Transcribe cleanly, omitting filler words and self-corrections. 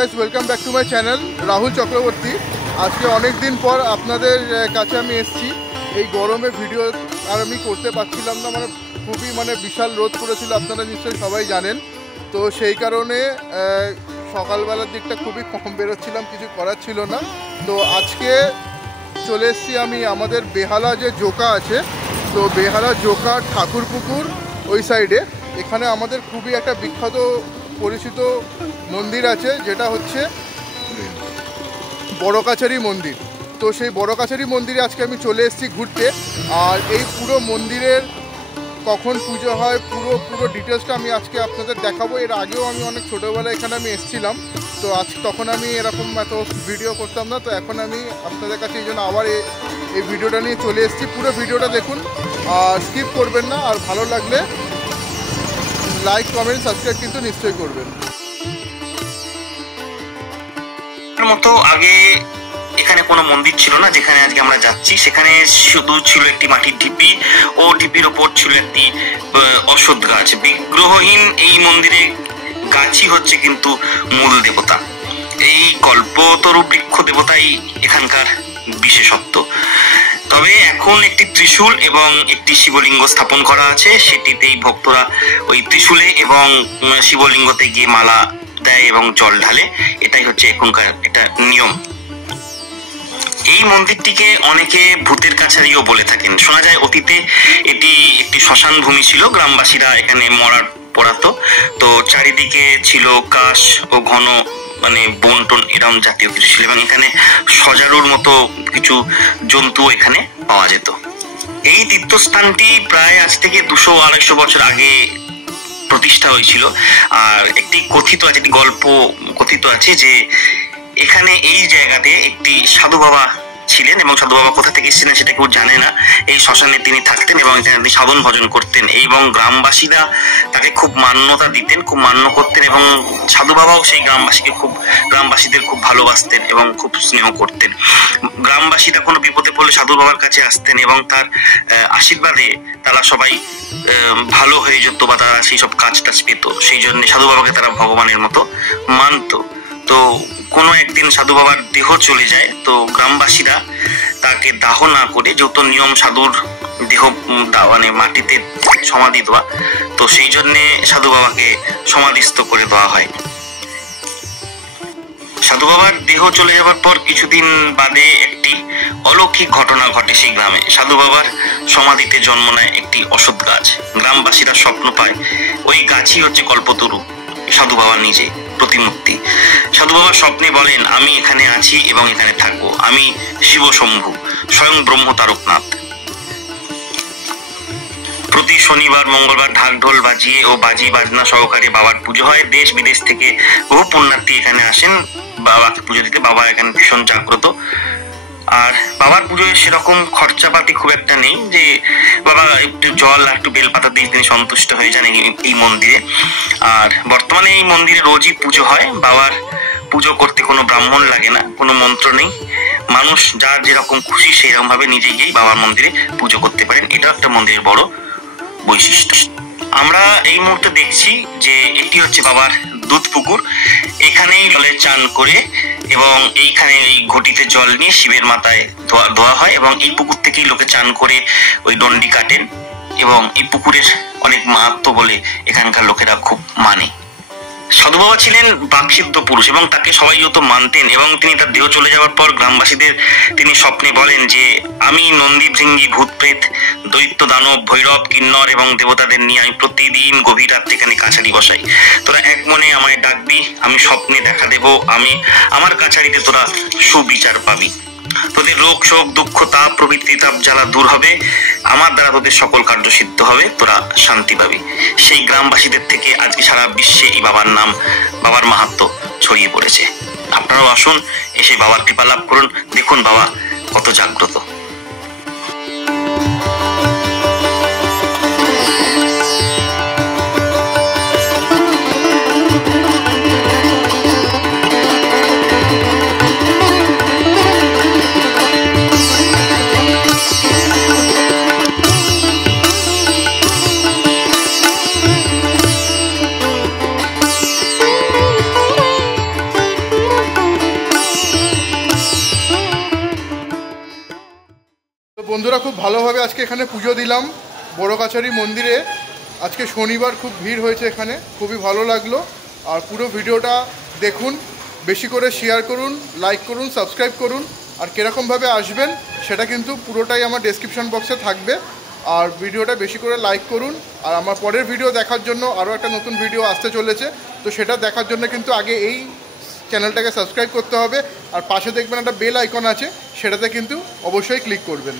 Guys, welcome back to my channel Rahul Chakraborty. আজকে অনেক দিন পর আপনাদের কাছে আমি এসেছি। এই গরমে ভিডিও আর আমি করতে পারছিলাম না, খুবই বিশাল রোদ পড়েছিল, আপনারা নিশ্চয়ই সবাই জানেন। তো সেই কারণে সকালবেলার দিকটা খুবই কম বেরোচ্ছিলাম, কিছু করার ছিল না। তো আজকে চলে এসেছি আমি আমাদের বেহালা যে জোকা আছে, তো বেহালা জোকা ঠাকুরপুকুর ওই সাইডে। এখানে আমাদের খুবই একটা বিখ্যাত পরিচিত মন্দির আছে, যেটা হচ্ছে বড় কাছারি মন্দির। তো সেই বড় কাছারি মন্দিরে আজকে আমি চলে এসেছি ঘুরতে। আর এই পুরো মন্দিরের কখন পুজো হয় পুরো ডিটেলসটা আমি আজকে আপনাদের দেখাবো। এর আগেও আমি অনেক ছোটোবেলায় এখানে আমি এসেছিলাম, তো তখন আমি এরকম এত ভিডিও করতাম না। তো এখন আমি আপনাদের কাছে এই জন্য আবার এই ভিডিওটা নিয়ে চলে এসেছি। পুরো ভিডিওটা দেখুন, আর স্কিপ করবেন না। আর ভালো লাগলে লাইক, কমেন্ট, সাবস্ক্রাইব কিন্তু নিশ্চয়ই করবেন। মতো আগে এখানে কোনো মন্দির ছিল না, যেখানে আজকে আমরা যাচ্ছি সেখানে শুধু ছিল একটি মাটির ঢিপি ও ঢিপির ওপর ছিল একটি অশ্বত্থ গাছ। বিগ্রহহীন এই মন্দিরে গাছই হচ্ছে কিন্তু মূল দেবতা। এই কল্পতরু বৃক্ষ দেবতাই এখানকার বিশেষত্ব। তবে এখন একটি ত্রিশূল এবং একটি শিবলিঙ্গ স্থাপন করা আছে, সেটিতেই ভক্তরা ওই ত্রিশূলে এবং শিবলিঙ্গতে গিয়ে মালা দেয় এবং জল ঢালে। এটাই হচ্ছে এখনকার একটা নিয়ম। এই মন্দিরটিকে অনেকে ভূতের কাছারিও বলে থাকেন। শোনা যায় অতীতে এটি একটি শ্মশান ভূমি ছিল, গ্রামবাসীরা এখানে মরার পড়াতো। তো চারিদিকে ছিল কাশ ও ঘন বন্টন এরম জাতীয় কিছু ছিল, এবং এখানে সজারুর মতো কিছু জন্তু এখানে পাওয়া যেত। এই তীর্থস্থানটি প্রায় আজ থেকে 200-250 বছর আগে প্রতিষ্ঠা হয়েছিল। আর একটি গল্প কথিত আছে যে এখানে এই জায়গাতে একটি সাধু বাবা ছিলেন, এবং সাধু বাবা কোথা থেকে এসেছিলেন সেটা কেউ জানে না। এই শ্মশানে তিনি থাকতেন এবং এখানে তিনি সাধন ভজন করতেন, এবং গ্রামবাসীরা তাকে খুব মান্যতা দিতেন, খুব মান্য করতেন, এবং সাধু বাবাও সেই গ্রামবাসীদের খুব ভালোবাসতেন এবং খুব স্নেহ করতেন। গ্রামবাসীরা কোনো বিপদে পড়লে সাধু বাবার কাছে আসতেন, এবং তার আশীর্বাদে তারা সবাই ভালো হয়ে যেত, বা তারা সেই সব কাজ টাজ পেত। সেই জন্য সাধু বাবাকে তারা ভগবানের মতো মানত। তো কোনো একদিন সাধু বাবার দেহ চলে যায়, তো গ্রামবাসীরা তাকে দাহ না করে, যেহেতু নিয়ম সাধুর দেহ মাটিতে সমাধি দেওয়া, তো সেই জন্যে সাধু বাবাকে সমাধিস্থ করে দেওয়া হয়। সাধু বাবার দেহ চলে যাওয়ার পর কিছুদিন বাদে একটি অলৌকিক ঘটনা ঘটে সেই গ্রামে। সাধু বাবার সমাধিতে জন্ম নেয় একটি অশ্বত্থ গাছ। গ্রামবাসীরা স্বপ্ন পায় ওই গাছই হচ্ছে কল্পতরু, সাধু বাবা নিজে প্রতিমূর্তি। সাধু বাবা স্বপ্নে বলেন, আমি এখানে আছি এবং এখানে থাকবো, আমি শিব শম্ভু, স্বয়ং ব্রহ্ম তারকনাথ। প্রতি শনিবার মঙ্গলবার ঢাক ঢোল বাজিয়ে ও বাজি বাজনা সহকারে বাবার পুজো হয়। দেশ বিদেশ থেকে বহু পুণ্যার্থী এখানে আসেন বাবাকে পুজো দিতে। বাবা এখানে ভীষণ জাগ্রত। আর বাবার পুজোয় সেরকম খরচাপাতি খুব একটা নেই, যে বাবা একটু জল আর একটু বেলপাতা দিয়ে তিনি সন্তুষ্ট হয়ে যান এই মন্দিরে। আর বর্তমানে এই মন্দিরে রোজই পুজো হয়। বাবার পুজো করতে কোনো ব্রাহ্মণ লাগে না, কোনো মন্ত্র নেই। মানুষ যার যেরকম খুশি সেই রকম ভাবে নিজে গিয়ে বাবার মন্দিরে পুজো করতে পারেন। এটা একটা মন্দিরের বড় বৈশিষ্ট্য। আমরা এই মুহূর্তে দেখছি যে এটি হচ্ছে বাবার দুধ পুকুর। এখানেই জলে চান করে এবং এইখানে এই ঘটিতে জল নিয়ে শিবের মাথায় ধোয়া হয়, এবং এই পুকুর থেকেই লোকে চান করে ওই দণ্ডি কাটেন, এবং এই পুকুরের অনেক মাহাত্ম্য বলে এখানকার লোকেরা খুব মানে। সাধু বাবা ছিলেন বাকসিদ্ধ পুরুষ, এবং তাকে সবাই যত মানতেন, এবং তিনি তার দেহ চলে যাওয়ার পর গ্রামবাসীদের তিনি স্বপ্নে বলেন যে আমি নন্দী, ভৃঙ্গি, ভূত প্রেত, দৈত্য, দানব, ভৈরব, কিন্নর এবং দেবতাদের নিয়ে আমি প্রতিদিন গভীর রাত্রে এখানে কাছারি বসাই। তোরা এক মনে আমায় ডাকবি, আমি স্বপ্নে দেখা দেব, আমার কাছারিতে তোরা সুবিচার পাবি। তোদের রোগ, শোক, দুঃখ, তাপ প্রভৃতি তাপ জ্বালা দূর হবে, আমার দ্বারা তোদের সকল কার্য সিদ্ধ হবে, তোরা শান্তি পাবি। সেই গ্রামবাসীদের থেকে আজকে সারা বিশ্বে এই বাবার নাম, বাবার মাহাত্ম্য ছড়িয়ে পড়েছে। আপনারাও আসুন, এসে বাবার কৃপা লাভ করুন। দেখুন বাবা কত জাগ্রত। তো বন্ধুরা, খুব ভালোভাবে আজকে এখানে পুজো দিলাম বড় কাছারি মন্দিরে। আজকে শনিবার, খুব ভিড় হয়েছে এখানে, খুবই ভালো লাগলো। আর পুরো ভিডিওটা দেখুন, বেশি করে শেয়ার করুন, লাইক করুন, সাবস্ক্রাইব করুন। আর কীরকমভাবে আসবেন সেটা কিন্তু পুরোটাই আমার ডেসক্রিপশন বক্সে থাকবে। আর ভিডিওটা বেশি করে লাইক করুন। আর আমার পরের ভিডিও দেখার জন্য আরও একটা নতুন ভিডিও আসতে চলেছে, তো সেটা দেখার জন্য কিন্তু আগে এই চ্যানেলটাকে সাবস্ক্রাইব করতে হবে। আর পাশে দেখবেন একটা বেল আইকন আছে, সেটাতে কিন্তু অবশ্যই ক্লিক করবেন।